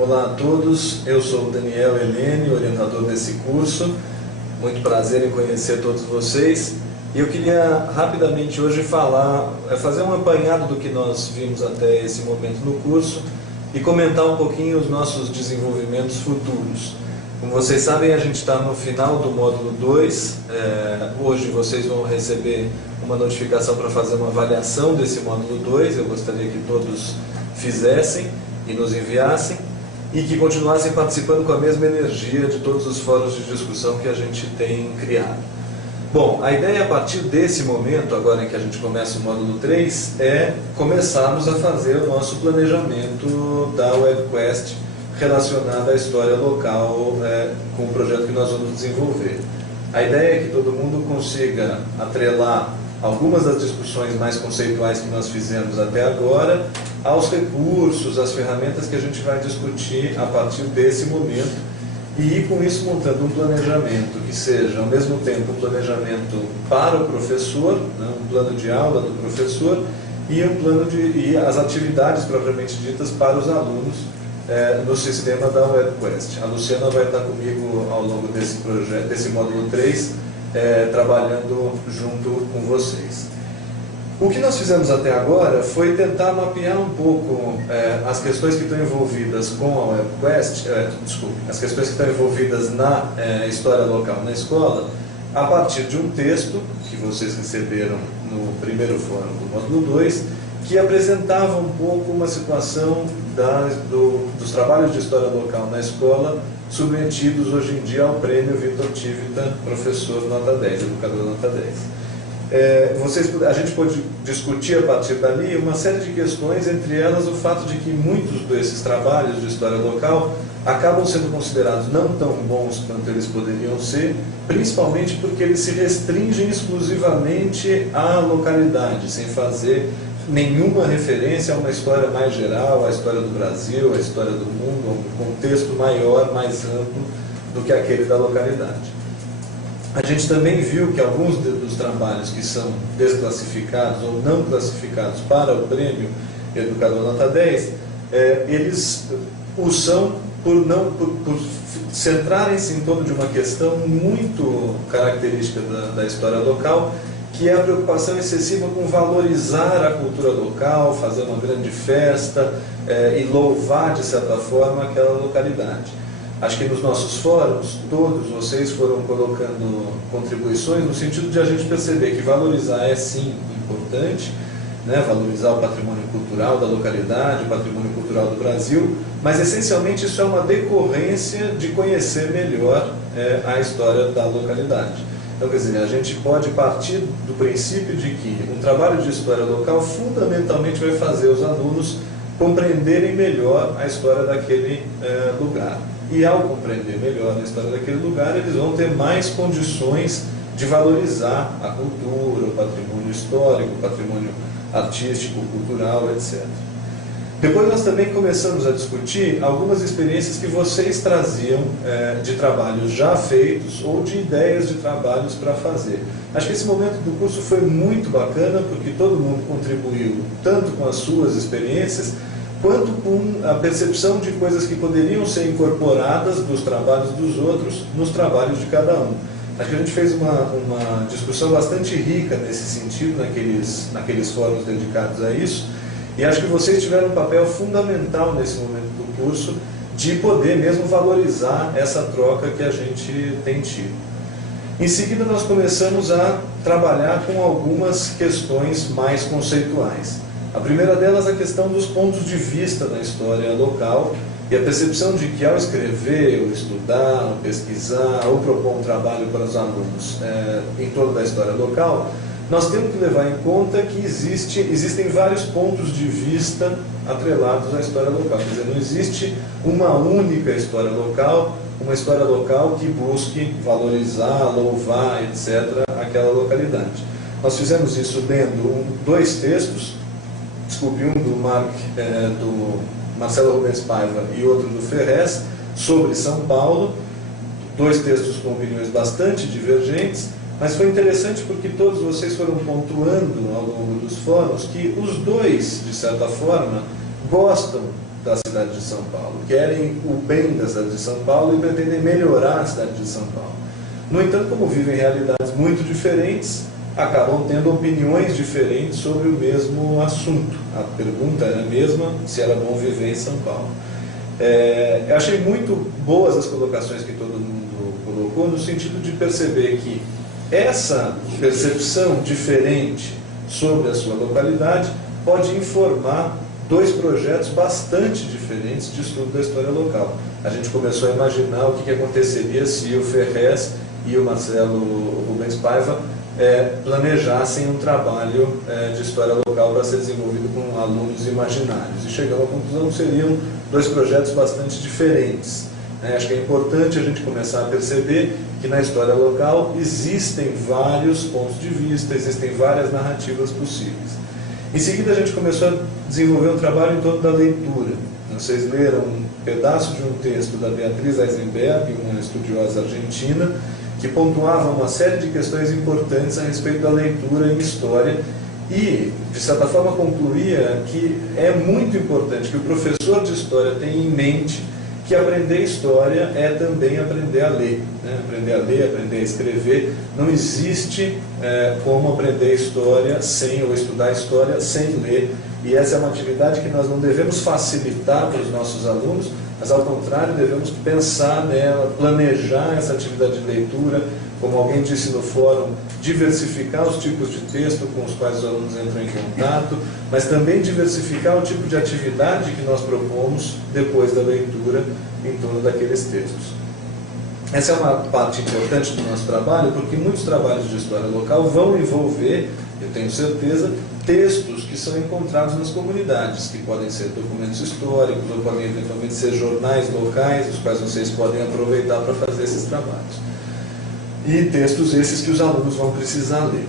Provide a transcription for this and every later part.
Olá a todos, eu sou o Daniel Helene, orientador desse curso. Muito prazer em conhecer todos vocês. E eu queria rapidamente hoje fazer um apanhado do que nós vimos até esse momento no curso e comentar um pouquinho os nossos desenvolvimentos futuros. Como vocês sabem, a gente está no final do módulo 2. Hoje vocês vão receber uma notificação para fazer uma avaliação desse módulo 2. Eu gostaria que todos fizessem e nos enviassem e que continuassem participando com a mesma energia de todos os fóruns de discussão que a gente tem criado. Bom, a ideia a partir desse momento, agora em que a gente começa o módulo 3, é começarmos a fazer o nosso planejamento da WebQuest relacionado à história local com o projeto que nós vamos desenvolver. A ideia é que todo mundo consiga atrelar algumas das discussões mais conceituais que nós fizemos até agora aos recursos, às ferramentas que a gente vai discutir a partir desse momento e ir com isso montando um planejamento que seja ao mesmo tempo um planejamento para o professor, né, um plano de aula do professor e as atividades propriamente ditas para os alunos no sistema da WebQuest. A Luciana vai estar comigo ao longo desse projeto, desse módulo 3, trabalhando junto com vocês. O que nós fizemos até agora foi tentar mapear um pouco as questões que estão envolvidas com a WebQuest, as questões que estão envolvidas na história local na escola, a partir de um texto que vocês receberam no primeiro fórum do módulo 2, que apresentava um pouco uma situação dos trabalhos de história local na escola, submetidos hoje em dia ao prêmio Vitor Tivita, professor nota 10, educador nota 10. A gente pode discutir a partir dali uma série de questões, entre elas o fato de que muitos desses trabalhos de história local acabam sendo considerados não tão bons quanto eles poderiam ser, principalmente porque eles se restringem exclusivamente à localidade, sem fazer nenhuma referência a uma história mais geral, a história do Brasil, a história do mundo, um contexto maior, mais amplo do que aquele da localidade. A gente também viu que alguns dos trabalhos que são desclassificados ou não classificados para o prêmio Educador Nota 10, eles o são por centrarem-se em torno de uma questão muito característica da história local, que é a preocupação excessiva com valorizar a cultura local, fazer uma grande festa e louvar, de certa forma, aquela localidade. Acho que nos nossos fóruns, todos vocês foram colocando contribuições no sentido de a gente perceber que valorizar é sim importante, né? Valorizar o patrimônio cultural da localidade, o patrimônio cultural do Brasil, mas essencialmente isso é uma decorrência de conhecer melhor a história da localidade. Então, quer dizer, a gente pode partir do princípio de que um trabalho de história local fundamentalmente vai fazer os alunos compreenderem melhor a história daquele lugar. E ao compreender melhor a história daquele lugar, eles vão ter mais condições de valorizar a cultura, o patrimônio histórico, o patrimônio artístico, cultural, etc. Depois nós também começamos a discutir algumas experiências que vocês traziam de trabalhos já feitos ou de ideias de trabalhos para fazer. Acho que esse momento do curso foi muito bacana porque todo mundo contribuiu tanto com as suas experiências quanto com a percepção de coisas que poderiam ser incorporadas dos trabalhos dos outros nos trabalhos de cada um. Acho que a gente fez uma discussão bastante rica nesse sentido, naqueles fóruns dedicados a isso, e acho que vocês tiveram um papel fundamental nesse momento do curso de poder mesmo valorizar essa troca que a gente tem tido. Em seguida, nós começamos a trabalhar com algumas questões mais conceituais. A primeira delas é a questão dos pontos de vista da história local e a percepção de que ao escrever, ou estudar, ou pesquisar, ou propor um trabalho para os alunos em torno da história local, nós temos que levar em conta que existem vários pontos de vista atrelados à história local. Quer dizer, não existe uma única história local, uma história local que busque valorizar, louvar, etc., aquela localidade. Nós fizemos isso lendo dois textos, um do Marcelo Rubens Paiva e outro do Ferrez, sobre São Paulo, dois textos com opiniões bastante divergentes, mas foi interessante porque todos vocês foram pontuando ao longo dos fóruns que os dois, de certa forma, gostam da cidade de São Paulo, querem o bem da cidade de São Paulo e pretendem melhorar a cidade de São Paulo. No entanto, como vivem realidades muito diferentes, acabam tendo opiniões diferentes sobre o mesmo assunto. A pergunta era a mesma, se era bom viver em São Paulo. Eu achei muito boas as colocações que todo mundo colocou, no sentido de perceber que essa percepção diferente sobre a sua localidade pode informar dois projetos bastante diferentes de estudo da história local. A gente começou a imaginar o que aconteceria se o Ferrez e o Marcelo Rubens Paiva planejassem um trabalho de história local para ser desenvolvido com alunos imaginários. E chegamos à conclusão que seriam dois projetos bastante diferentes. Acho que é importante a gente começar a perceber que na história local existem vários pontos de vista, existem várias narrativas possíveis. Em seguida a gente começou a desenvolver um trabalho em torno da leitura. Vocês leram um pedaço de um texto da Beatriz Eisenberg, uma estudiosa argentina, que pontuava uma série de questões importantes a respeito da leitura em história e, de certa forma, concluía que é muito importante que o professor de história tenha em mente que aprender história é também aprender a ler. Aprender a ler, aprender a escrever. Não existe como aprender história ou estudar história sem ler. E essa é uma atividade que nós não devemos facilitar para os nossos alunos, mas ao contrário, devemos pensar nela, planejar essa atividade de leitura, como alguém disse no fórum, diversificar os tipos de texto com os quais os alunos entram em contato, mas também diversificar o tipo de atividade que nós propomos depois da leitura em torno daqueles textos. Essa é uma parte importante do nosso trabalho, porque muitos trabalhos de história local vão envolver, eu tenho certeza, textos que são encontrados nas comunidades, que podem ser documentos históricos, ou podem eventualmente ser jornais locais, os quais vocês podem aproveitar para fazer esses trabalhos. E textos esses que os alunos vão precisar ler.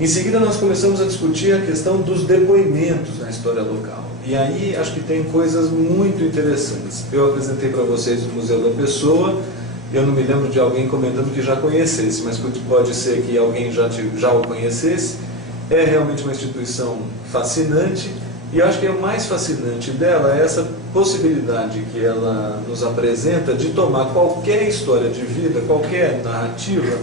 Em seguida nós começamos a discutir a questão dos depoimentos na história local. E aí acho que tem coisas muito interessantes. Eu apresentei para vocês o Museu da Pessoa. Eu não me lembro de alguém comentando que já conhecesse, mas pode ser que alguém já o conhecesse. É realmente uma instituição fascinante, e eu acho que o mais fascinante dela é essa possibilidade que ela nos apresenta de tomar qualquer história de vida, qualquer narrativa,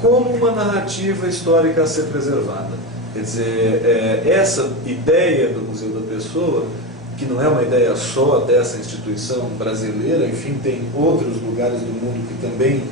como uma narrativa histórica a ser preservada. Quer dizer, essa ideia do Museu da Pessoa, que não é uma ideia só dessa instituição brasileira, enfim, tem outros lugares do mundo que também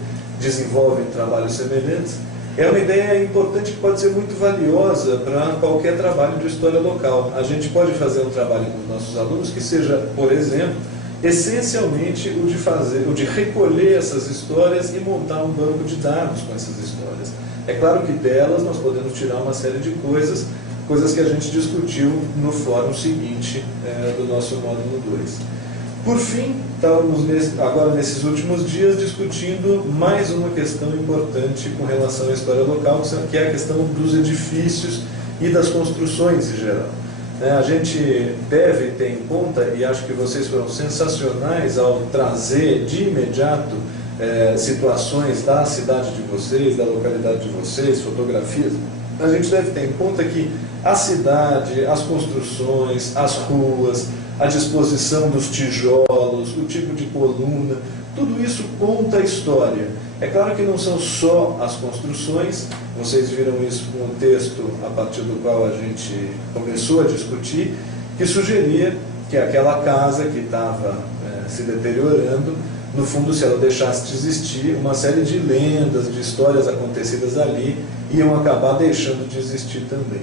desenvolvem trabalhos semelhantes, é uma ideia importante que pode ser muito valiosa para qualquer trabalho de história local. A gente pode fazer um trabalho com os nossos alunos que seja, por exemplo, essencialmente o de recolher essas histórias e montar um banco de dados com essas histórias. É claro que delas nós podemos tirar uma série de coisas que a gente discutiu no fórum seguinte do nosso módulo 2. Por fim, estávamos agora nesses últimos dias discutindo mais uma questão importante com relação à história local, que é a questão dos edifícios e das construções em geral. A gente deve ter em conta, e acho que vocês foram sensacionais ao trazer de imediato situações da cidade de vocês, da localidade de vocês, fotografias. A gente deve ter em conta que a cidade, as construções, as ruas, a disposição dos tijolos, o tipo de coluna, tudo isso conta a história. É claro que não são só as construções, vocês viram isso com o texto a partir do qual a gente começou a discutir, que sugeria que aquela casa que estava se deteriorando, no fundo, se ela deixasse de existir, uma série de lendas, de histórias acontecidas ali, iam acabar deixando de existir também.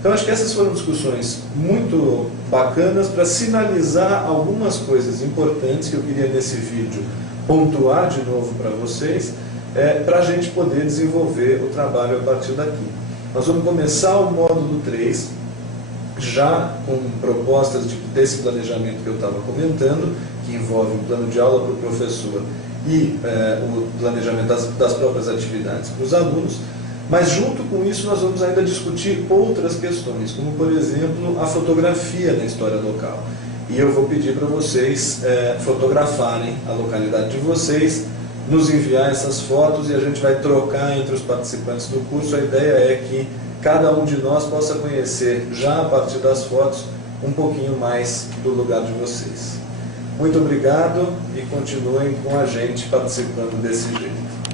Então, acho que essas foram discussões muito bacanas para sinalizar algumas coisas importantes que eu queria nesse vídeo pontuar de novo para vocês, para a gente poder desenvolver o trabalho a partir daqui. Nós vamos começar o módulo 3, já com propostas desse planejamento que eu estava comentando, que envolve um plano de aula para o professor e o planejamento das próprias atividades para os alunos. Mas junto com isso nós vamos ainda discutir outras questões, como por exemplo a fotografia na história local. E eu vou pedir para vocês fotografarem a localidade de vocês, nos enviar essas fotos e a gente vai trocar entre os participantes do curso. A ideia é que cada um de nós possa conhecer, já a partir das fotos, um pouquinho mais do lugar de vocês. Muito obrigado e continuem com a gente participando desse jeito.